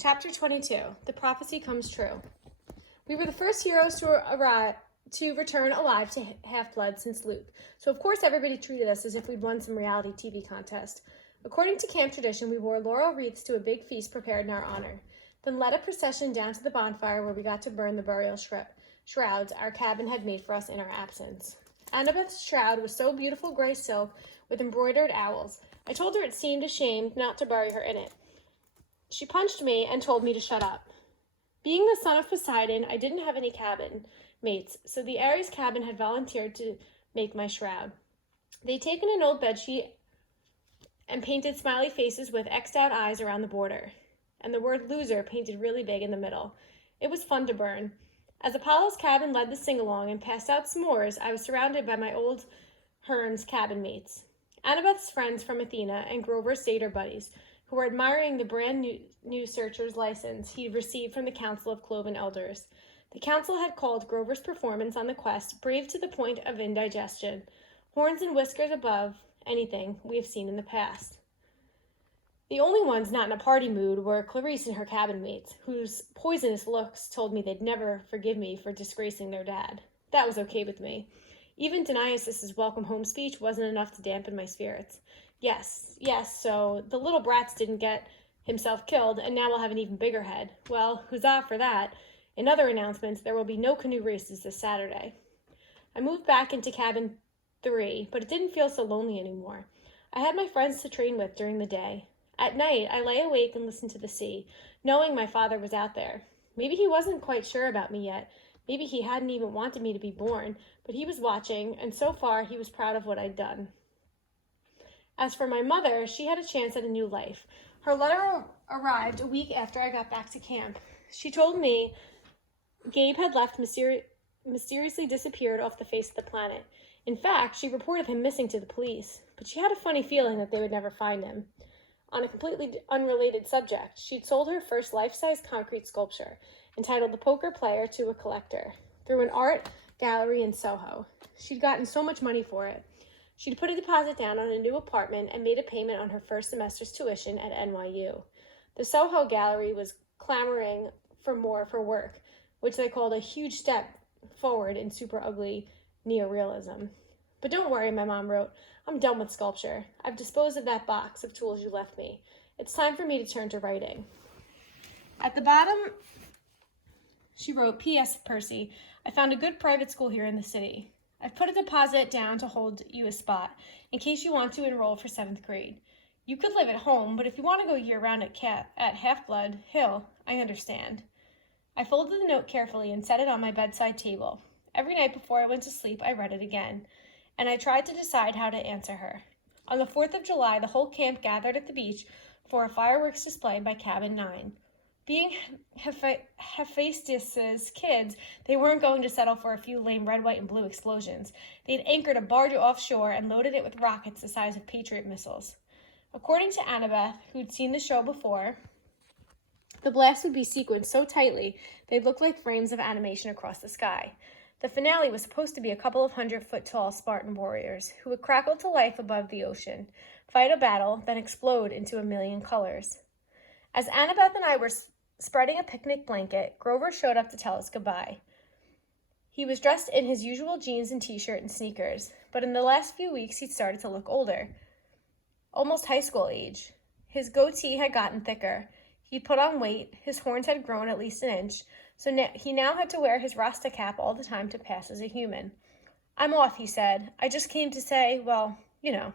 Chapter 22, The Prophecy Comes True. We were the first heroes to return alive to Half-Blood since Luke, so of course everybody treated us as if we'd won some reality TV contest. According to camp tradition, we wore laurel wreaths to a big feast prepared in our honor, then led a procession down to the bonfire where we got to burn the burial shrouds our cabin had made for us in our absence. Annabeth's shroud was so beautiful gray silk with embroidered owls. I told her it seemed a shame not to bury her in it. She punched me and told me to shut up. Being the son of Poseidon, I didn't have any cabin mates, so the Ares cabin had volunteered to make my shroud. They'd taken an old bedsheet and painted smiley faces with X'd out eyes around the border, and the word loser painted really big in the middle. It was fun to burn. As Apollo's cabin led the sing-along and passed out s'mores, I was surrounded by my old Herm's cabin mates, Annabeth's friends from Athena and Grover's satyr buddies, who were admiring the brand new searcher's license he'd received from the Council of Cloven Elders. The council had called Grover's performance on the quest brave to the point of indigestion, horns and whiskers above anything we have seen in the past. The only ones not in a party mood were Clarice and her cabin mates, whose poisonous looks told me they'd never forgive me for disgracing their dad. That was okay with me. Even Dionysus's welcome home speech wasn't enough to dampen my spirits. Yes, so the little brats didn't get himself killed, and now we'll have an even bigger head. Well, huzzah for that. In other announcements, there will be no canoe races this Saturday. I moved back into cabin 3, but it didn't feel so lonely anymore. I had my friends to train with during the day. At night, I lay awake and listened to the sea, knowing my father was out there. Maybe he wasn't quite sure about me yet. Maybe he hadn't even wanted me to be born, but he was watching, and so far he was proud of what I'd done. As for my mother, she had a chance at a new life. Her letter arrived a week after I got back to camp. She told me Gabe had left mysteriously disappeared off the face of the planet. In fact, she reported him missing to the police, but she had a funny feeling that they would never find him. On a completely unrelated subject, she'd sold her first life-size concrete sculpture, entitled The Poker Player, to a collector, through an art gallery in Soho. She'd gotten so much money for it. She'd put a deposit down on a new apartment and made a payment on her first semester's tuition at NYU. The Soho Gallery was clamoring for more for work, which they called a huge step forward in super ugly neorealism. But don't worry, my mom wrote, I'm done with sculpture. I've disposed of that box of tools you left me. It's time for me to turn to writing. At the bottom, she wrote, P.S. Percy, I found a good private school here in the city. I've put a deposit down to hold you a spot in case you want to enroll for 7th grade. You could live at home, but if you want to go year-round at Half-Blood Hill, I understand. I folded the note carefully and set it on my bedside table. Every night before I went to sleep, I read it again, and I tried to decide how to answer her. On the 4th of July, the whole camp gathered at the beach for a fireworks display by Cabin 9. Being Hephaestus's kids, they weren't going to settle for a few lame red, white, and blue explosions. They'd anchored a barge offshore and loaded it with rockets the size of Patriot missiles. According to Annabeth, who'd seen the show before, the blasts would be sequenced so tightly they'd look like frames of animation across the sky. The finale was supposed to be a couple of 100-foot-tall Spartan warriors who would crackle to life above the ocean, fight a battle, then explode into a million colors. As Annabeth and I were spreading a picnic blanket, Grover showed up to tell us goodbye. He was dressed in his usual jeans and t-shirt and sneakers, but in the last few weeks he'd started to look older, almost high school age. His goatee had gotten thicker. He'd put on weight, his horns had grown at least an inch, so he now had to wear his Rasta cap all the time to pass as a human. I'm off, he said. I just came to say, well, you know.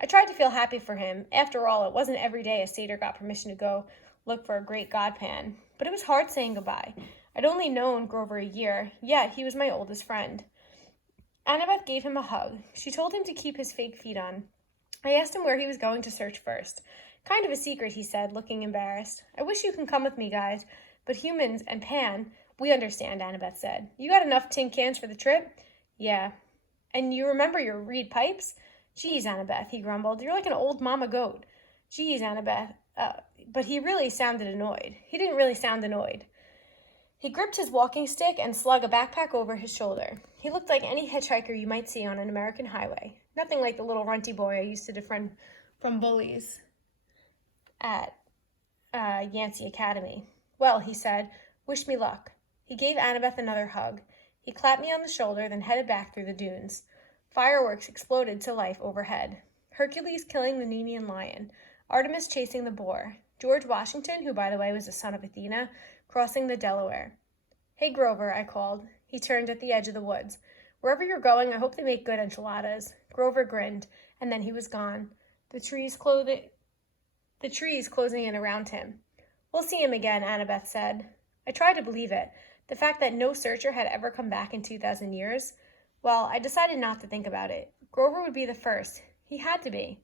I tried to feel happy for him. After all, it wasn't every day a satyr got permission to go look for a great godpan. But it was hard saying goodbye. I'd only known Grover a year, yet he was my oldest friend. Annabeth gave him a hug. She told him to keep his fake feet on. I asked him where he was going to search first. Kind of a secret, he said, looking embarrassed. I wish you can come with me, guys. But humans and Pan, we understand, Annabeth said. You got enough tin cans for the trip? Yeah. And you remember your reed pipes? Geez, Annabeth, he grumbled. You're like an old mama goat. Geez, Annabeth. But he really sounded annoyed. He didn't really sound annoyed. He gripped his walking stick and slung a backpack over his shoulder. He looked like any hitchhiker you might see on an American highway. Nothing like the little runty boy I used to defriend from bullies at Yancey Academy. Well, he said, wish me luck. He gave Annabeth another hug. He clapped me on the shoulder, then headed back through the dunes. Fireworks exploded to life overhead. Hercules killing the Nemean lion. Artemis chasing the boar. George Washington, who by the way was the son of Athena, crossing the Delaware. Hey, Grover, I called. He turned at the edge of the woods. Wherever you're going, I hope they make good enchiladas. Grover grinned, and then he was gone. The trees closing in around him. We'll see him again, Annabeth said. I tried to believe it. The fact that no searcher had ever come back in 2,000 years. Well, I decided not to think about it. Grover would be the first. He had to be.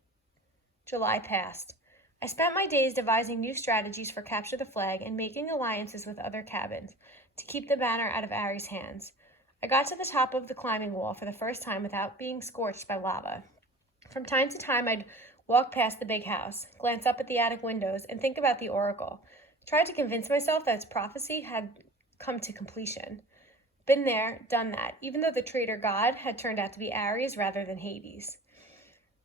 July passed. I spent my days devising new strategies for Capture the Flag and making alliances with other cabins to keep the banner out of Aries' hands. I got to the top of the climbing wall for the first time without being scorched by lava. From time to time, I'd walk past the big house, glance up at the attic windows, and think about the oracle. Tried to convince myself that its prophecy had come to completion. Been there, done that, even though the traitor god had turned out to be Ares rather than Hades.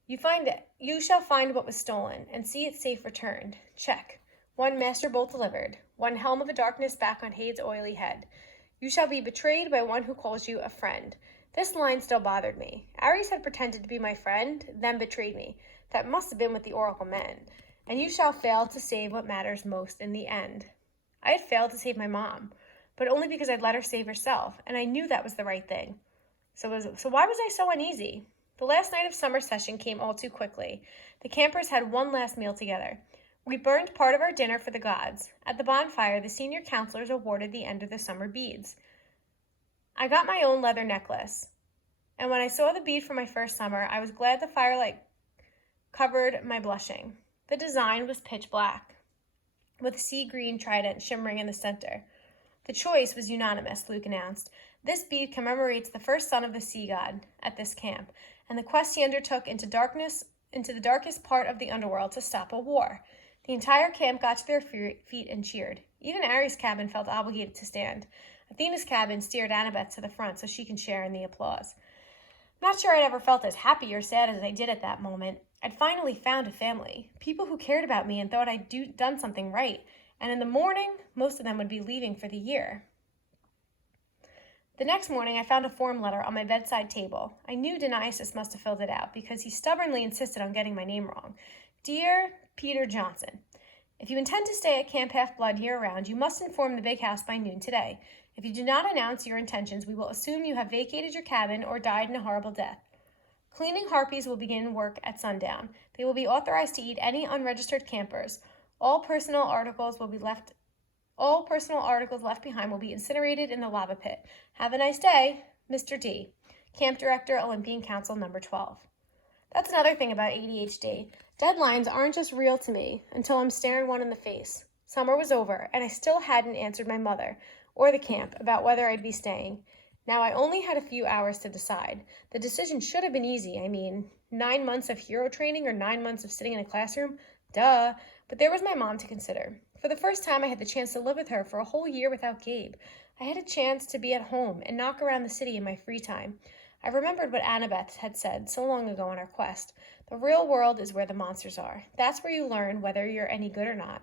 You shall find what was stolen, and see it safe returned. Check. 1 master bolt delivered. 1 helm of a darkness back on Hades' oily head. You shall be betrayed by one who calls you a friend. This line still bothered me. Ares had pretended to be my friend, then betrayed me. That must have been what the oracle meant. And you shall fail to save what matters most in the end. I had failed to save my mom, but only because I'd let her save herself, and I knew that was the right thing. So why was I so uneasy? The last night of summer session came all too quickly. The campers had one last meal together. We burned part of our dinner for the gods. At the bonfire, the senior counselors awarded the end of the summer beads. I got my own leather necklace, and when I saw the bead for my first summer, I was glad the firelight covered my blushing. The design was pitch black, with a sea green trident shimmering in the center. The choice was unanimous, Luke announced. This bead commemorates the first son of the sea god at this camp, and the quest he undertook into the darkest part of the underworld to stop a war. The entire camp got to their feet and cheered. Even Ares' cabin felt obligated to stand. Athena's cabin steered Annabeth to the front so she can share in the applause. Not sure I'd ever felt as happy or sad as I did at that moment. I'd finally found a family, people who cared about me and thought I'd done something right. And in the morning, most of them would be leaving for the year. The next morning, I found a form letter on my bedside table. I knew Dionysus must have filled it out because he stubbornly insisted on getting my name wrong. Dear Peter Johnson, if you intend to stay at Camp Half-Blood year-round, you must inform the big house by noon today. If you do not announce your intentions, we will assume you have vacated your cabin or died in a horrible death. Cleaning harpies will begin work at sundown. They will be authorized to eat any unregistered campers. All personal articles left behind will be incinerated in the lava pit. Have a nice day, Mr. D, Camp Director, Olympian Council number 12. That's another thing about ADHD. Deadlines aren't just real to me until I'm staring one in the face. Summer was over, and I still hadn't answered my mother or the camp about whether I'd be staying. Now I only had a few hours to decide. The decision should have been easy. 9 months of hero training or 9 months of sitting in a classroom? Duh. But there was my mom to consider. For the first time, I had the chance to live with her for a whole year without Gabe. I had a chance to be at home and knock around the city in my free time. I remembered what Annabeth had said so long ago on our quest. The real world is where the monsters are. That's where you learn whether you're any good or not.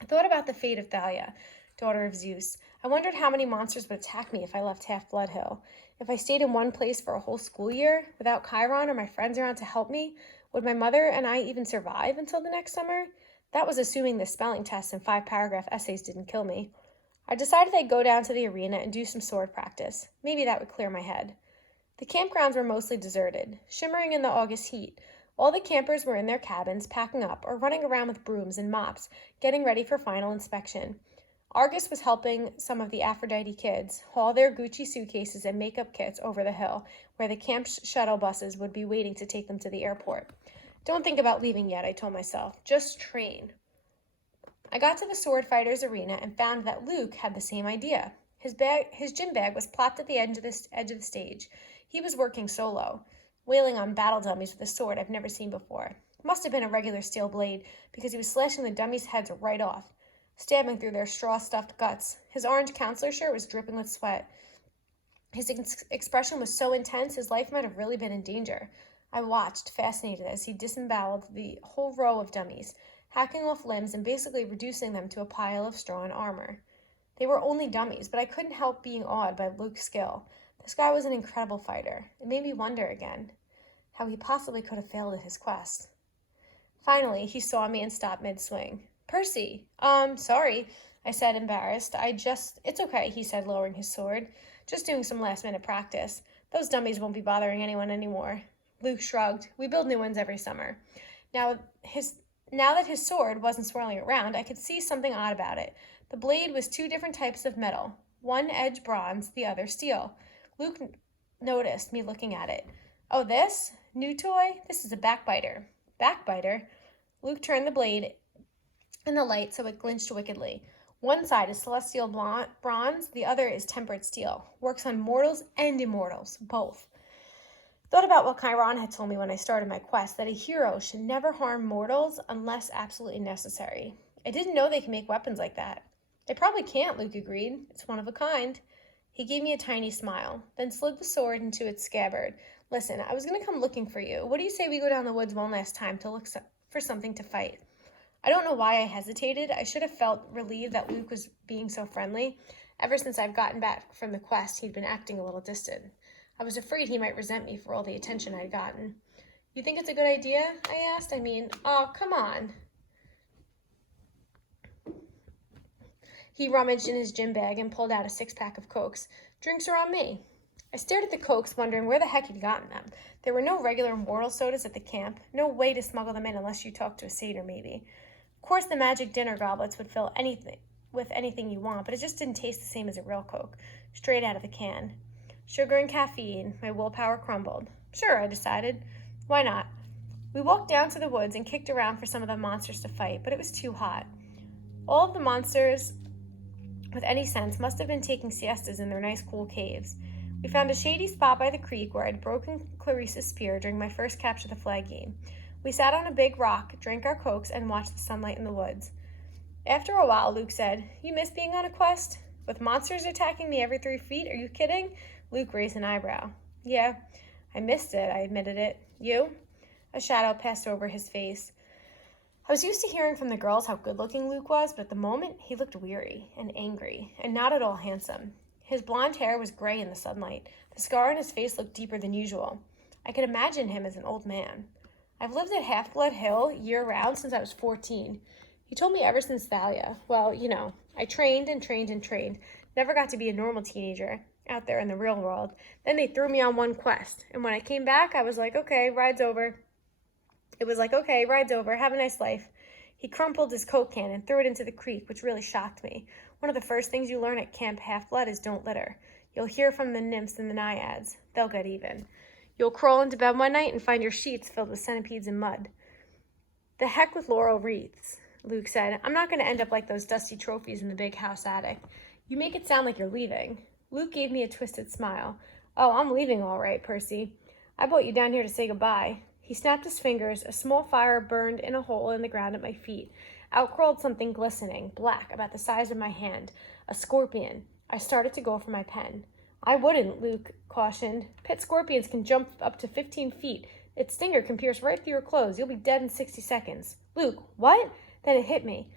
I thought about the fate of Thalia, daughter of Zeus. I wondered how many monsters would attack me if I left Half-Blood Hill. If I stayed in one place for a whole school year, without Chiron or my friends around to help me, would my mother and I even survive until the next summer? That was assuming the spelling tests and 5-paragraph essays didn't kill me. I decided I'd go down to the arena and do some sword practice. Maybe that would clear my head. The campgrounds were mostly deserted, shimmering in the August heat. All the campers were in their cabins, packing up, or running around with brooms and mops, getting ready for final inspection. Argus was helping some of the Aphrodite kids haul their Gucci suitcases and makeup kits over the hill, where the camp shuttle buses would be waiting to take them to the airport. Don't think about leaving yet, I told myself. Just train. I got to the sword fighters arena and found that Luke had the same idea. His gym bag was plopped at the edge of the stage. He was working solo, wailing on battle dummies with a sword I've never seen before. It must have been a regular steel blade, because he was slashing the dummies' heads right off, stabbing through their straw-stuffed guts. His orange counselor shirt was dripping with sweat. His expression was so intense, his life might have really been in danger. I watched, fascinated, as he disemboweled the whole row of dummies. hacking off limbs and basically reducing them to a pile of straw and armor. They were only dummies, but I couldn't help being awed by Luke's skill. This guy was an incredible fighter. It made me wonder again how he possibly could have failed at his quest. Finally, he saw me and stopped mid-swing. "Percy, sorry," I said, embarrassed. It's okay," he said, lowering his sword. "Just doing some last-minute practice. Those dummies won't be bothering anyone anymore." Luke shrugged. "We build new ones every summer." Now that his sword wasn't swirling around, I could see something odd about it. The blade was two different types of metal, one edge bronze, the other steel. Luke noticed me looking at it. "Oh, this? New toy? This is a backbiter." "Backbiter?" Luke turned the blade in the light so it glinched wickedly. One side is celestial bronze, the other is tempered steel. Works on mortals and immortals, both. Thought about what Chiron had told me when I started my quest, that a hero should never harm mortals unless absolutely necessary. I didn't know they could make weapons like that. "They probably can't," Luke agreed. "It's one of a kind." He gave me a tiny smile, then slid the sword into its scabbard. "Listen, I was going to come looking for you. What do you say we go down the woods one last time to look for something to fight?" I don't know why I hesitated. I should have felt relieved that Luke was being so friendly. Ever since I've gotten back from the quest, he'd been acting a little distant. I was afraid he might resent me for all the attention I'd gotten. "You think it's a good idea?" I asked. Oh, come on." He rummaged in his gym bag and pulled out a 6-pack of Cokes. "Drinks are on me." I stared at the Cokes, wondering where the heck he'd gotten them. There were no regular mortal sodas at the camp. No way to smuggle them in unless you talked to a satyr, maybe. Of course, the magic dinner goblets would fill anything with anything you want, but it just didn't taste the same as a real Coke, straight out of the can. Sugar and caffeine, my willpower crumbled. Sure, I decided. Why not? We walked down to the woods and kicked around for some of the monsters to fight, but it was too hot. All of the monsters with any sense must have been taking siestas in their nice cool caves. We found a shady spot by the creek where I'd broken Clarissa's spear during my first capture the flag game. We sat on a big rock, drank our Cokes, and watched the sunlight in the woods. After a while, Luke said, "You miss being on a quest? With monsters attacking me every 3 feet? Are you kidding?" Luke raised an eyebrow. "Yeah, I missed it," I admitted it. "You?" A shadow passed over his face. I was used to hearing from the girls how good-looking Luke was, but at the moment, he looked weary and angry, and not at all handsome. His blonde hair was gray in the sunlight. The scar on his face looked deeper than usual. I could imagine him as an old man. "I've lived at Half-Blood Hill year-round since I was 14. He told me ever since Thalia. Well, I trained and trained and trained. Never got to be a normal teenager out there in the real world. Then they threw me on one quest. And when I came back, I was like, okay, ride's over. It was like, okay, ride's over. Have a nice life." He crumpled his Coke can and threw it into the creek, which really shocked me. One of the first things you learn at Camp Half-Blood is don't litter. You'll hear from the nymphs and the naiads. They'll get even. You'll crawl into bed one night and find your sheets filled with centipedes and mud. "The heck with laurel wreaths," Luke said. "I'm not going to end up like those dusty trophies in the big house attic. You make it sound like you're leaving." Luke gave me a twisted smile. "Oh, I'm leaving all right, Percy. I brought you down here to say goodbye." He snapped his fingers. A small fire burned in a hole in the ground at my feet. Out crawled something glistening, black, about the size of my hand. A scorpion. I started to go for my pen. "I wouldn't," Luke cautioned. "Pit scorpions can jump up to 15 feet. Its stinger can pierce right through your clothes. You'll be dead in 60 seconds. "Luke, what?" Then it hit me.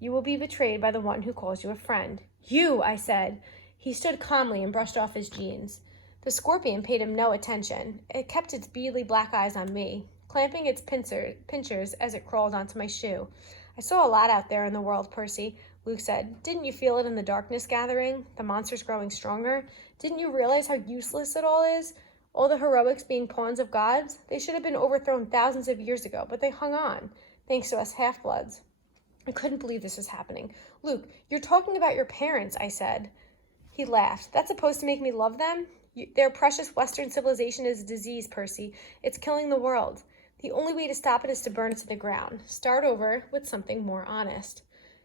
"You will be betrayed by the one who calls you a friend." "You," I said. He stood calmly and brushed off his jeans. The scorpion paid him no attention. It kept its beady black eyes on me, clamping its pincers as it crawled onto my shoe. "I saw a lot out there in the world, Percy," Luke said. "Didn't you feel it in the darkness gathering? The monsters growing stronger? Didn't you realize how useless it all is? All the heroics being pawns of gods? They should have been overthrown thousands of years ago, but they hung on, thanks to us half-bloods." I couldn't believe this was happening. "Luke, you're talking about your parents," I said. He laughed. "That's supposed to make me love them? Their precious Western civilization is a disease, Percy. It's killing the world. The only way to stop it is to burn it to the ground. Start over with something more honest."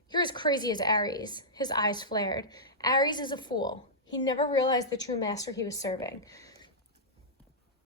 "You're as crazy as Ares." His eyes flared. "Ares is a fool. He never realized the true master he was serving.